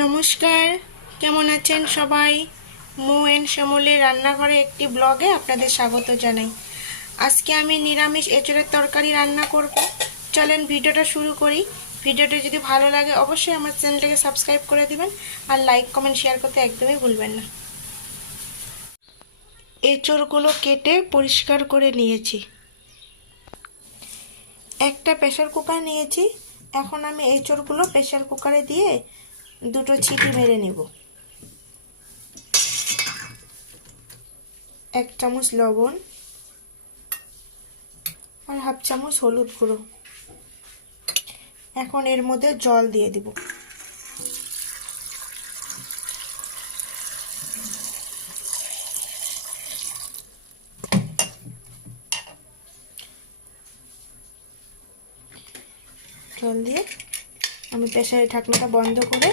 নমস্কার, কেমন আছেন সবাই? মো এন্ড শ্যামলের রান্নাঘরে একটি ব্লগে আপনাদের স্বাগত জানাই। আজকে আমি নিরামিষ এঁচড়ের তরকারি রান্না করব। চলেন ভিডিওটা শুরু করি। ভিডিওটা যদি ভালো লাগে অবশ্যই আমার চ্যানেলটাকে সাবস্ক্রাইব করে দিবেন আর লাইক কমেন্ট শেয়ার করতে একদমই ভুলবেন না। এঁচড়গুলো কেটে পরিষ্কার করে নিয়েছি। একটা প্রেসার কুকার নিয়েছি। এখন আমি এঁচড়গুলো প্রেসার কুকারে দিয়ে দুটো সিটি মেরে নেব। 1 চামচ লবণ আর হাফ চামচ হলুদ গুঁড়ো। এখন এর মধ্যে জল দিয়ে দিব। জল দিয়ে আমি প্রেসারের ঢাকনাটা বন্ধ করে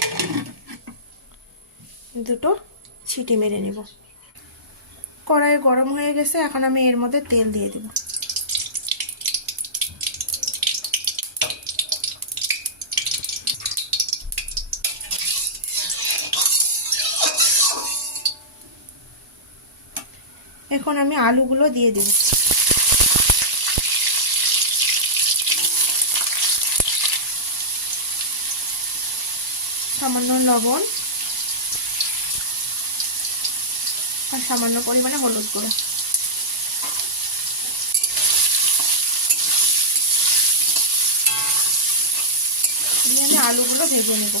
দুটো সিটি মেরে নেব। কড়াই গরম হয়ে গেছে, এখন আমি এর মধ্যে তেল দিয়ে দেব। এখন আমি আলুগুলো দিয়ে দেব। সামান্য লবণ আর সামান্য পরিমাণে হলুদ গুঁড়ো। দিয়ে আমি আলুগুলো ভেজে নেব।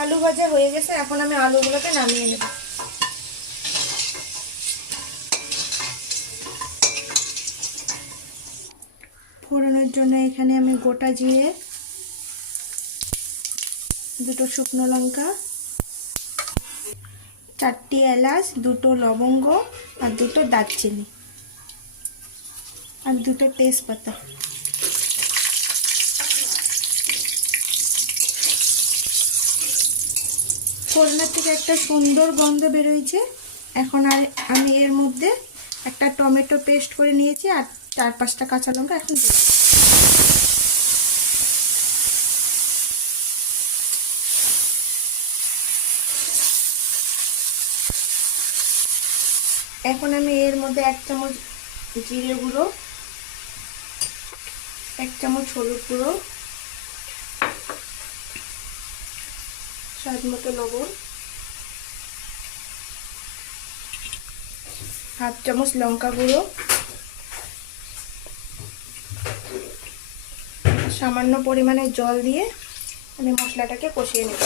আলু ভাজা হয়ে গেছে, এখন আমি আলুগুলোকে নামিয়ে নেব। ফোড়নের জন্য এখানে আমি গোটা জিরে, দুটো শুকনো লঙ্কা, 4টি এলাচ, দুটো লবঙ্গ আর দুটো দারচিনি আর দুটো তেজপাতা। ফোড়নের থেকে একটা সুন্দর গন্ধ বেরোইছে। এখন আর আমি এর মধ্যে একটা টমেটো পেস্ট করে নিয়েছি আর 4-5টা কাঁচা লঙ্কা এখন দিয়ে দিই। এখন আমি এর মধ্যে 1 চামচ জিরে গুঁড়ো, 1 চামচ হলুদ গুঁড়ো, স্বাদ মতো লবণ, হাফ চামচ লঙ্কা গুঁড়ো, সামান্য পরিমাণে জল দিয়ে আমি মশলাটাকে কষিয়ে নেব।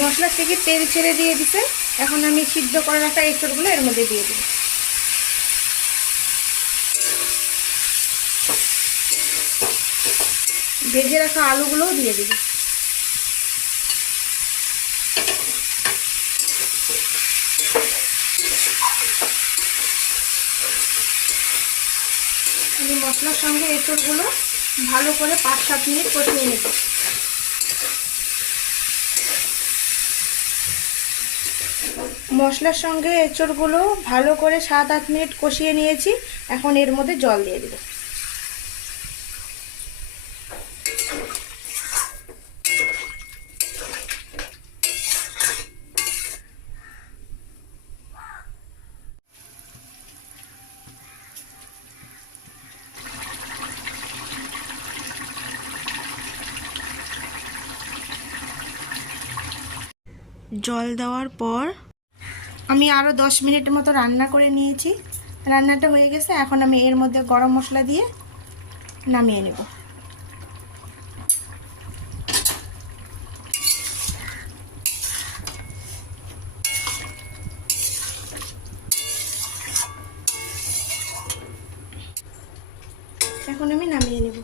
মশলা থেকে তেল ছেড়ে দিয়ে দিতে এখন আমি সিদ্ধ করে রাখা এঁচড়গুলো এর মধ্যে দিয়ে দিই। ভেজে রাখা আলুগুলোও দিয়ে দিব। আমি মশলার সঙ্গে এঁচড়গুলো ভালো করে 5-7 মিনিট কষিয়ে নেব। মশলার সঙ্গে এঁচড়গুলো ভালো করে 7-8 মিনিট কষিয়ে নিয়েছি। এখন এর মধ্যে জল দিয়ে দেব। জল দেওয়ার পর আমি আরও 10 মিনিট মতো রান্না করে নিয়েছি। রান্নাটা হয়ে গেছে, এখন আমি এর মধ্যে গরম মশলা দিয়ে নামিয়ে নেব। এখন আমি নামিয়ে নেব।